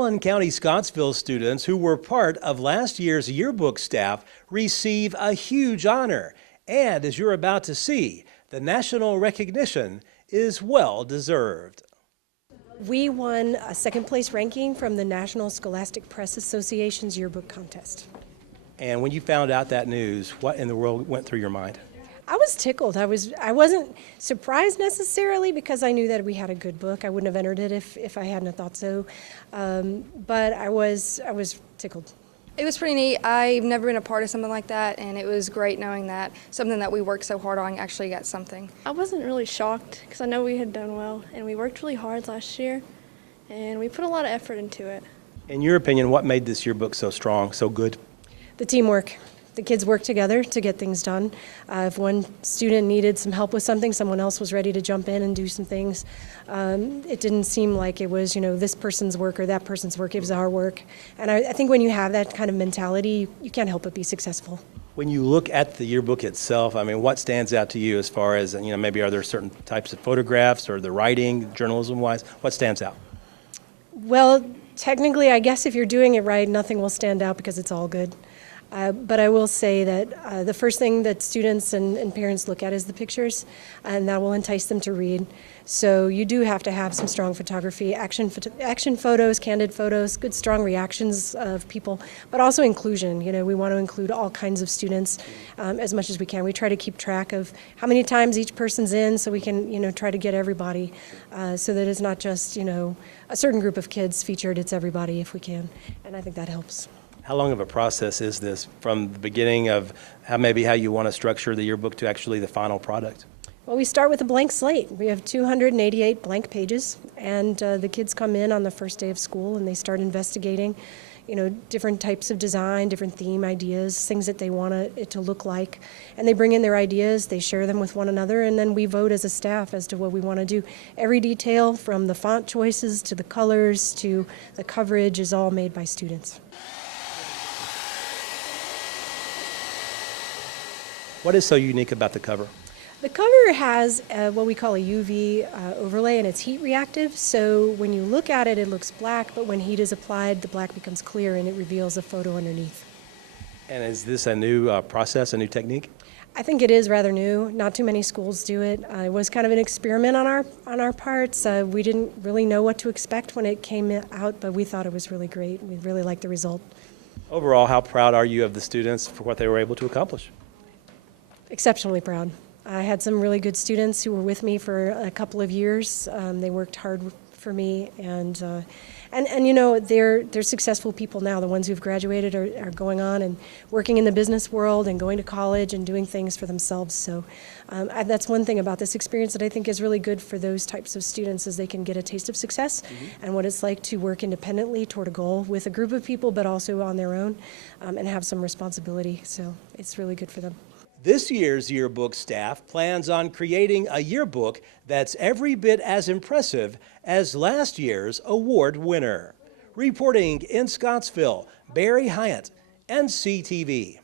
Allen County Scottsville students who were part of last year's yearbook staff receive a huge honor. And as you're about to see, the national recognition is well deserved. We won a second place ranking from the National Scholastic Press Association's yearbook contest. And when you found out that news, what in the world went through your mind? I was tickled. I wasn't surprised necessarily because I knew that we had a good book. I wouldn't have entered it if I hadn't have thought so. But I was tickled. It was pretty neat. I've never been a part of something like that, and it was great knowing that something that we worked so hard on actually got something. I wasn't really shocked because I know we had done well, and we worked really hard last year, and we put a lot of effort into it. In your opinion, what made this yearbook so strong, so good? The teamwork. The kids worked together to get things done. If one student needed some help with something, someone else was ready to jump in and do some things. It didn't seem like it was, this person's work or that person's work. It was our work. And I think when you have that kind of mentality, you can't help but be successful. When you look at the yearbook itself, what stands out to you as far as, maybe are there certain types of photographs or the writing, journalism-wise? What stands out? Well, technically, I guess if you're doing it right, nothing will stand out because it's all good. But I will say that the first thing that students and parents look at is the pictures, and that will entice them to read. So you do have to have some strong photography, action photos, candid photos, good strong reactions of people, but also inclusion. We want to include all kinds of students as much as we can. We try to keep track of how many times each person's in so we can try to get everybody so that it's not just a certain group of kids featured, it's everybody if we can, and I think that helps. How long of a process is this from the beginning of how you want to structure the yearbook to actually the final product? Well, we start with a blank slate. We have 288 blank pages, and the kids come in on the first day of school and they start investigating, different types of design, different theme ideas, things that they want it to look like. And they bring in their ideas, they share them with one another, and then we vote as a staff as to what we want to do. Every detail from the font choices to the colors to the coverage is all made by students. What is so unique about the cover? The cover has what we call a UV overlay, and it's heat reactive. So when you look at it, it looks black, but when heat is applied, the black becomes clear and it reveals a photo underneath. And is this a new process, a new technique? I think it is rather new. Not too many schools do it. It was kind of an experiment on our parts. We didn't really know what to expect when it came out, but we thought it was really great. We really liked the result. Overall, how proud are you of the students for what they were able to accomplish? Exceptionally proud. I had some really good students who were with me for a couple of years. They worked hard for me, and they're successful people now. The ones who've graduated are going on and working in the business world and going to college and doing things for themselves. So that's one thing about this experience that I think is really good for those types of students, is they can get a taste of success and what it's like to work independently toward a goal with a group of people, but also on their own, and have some responsibility. So it's really good for them. This year's yearbook staff plans on creating a yearbook that's every bit as impressive as last year's award winner. Reporting in Scottsville, Barry Hiett, NCTV.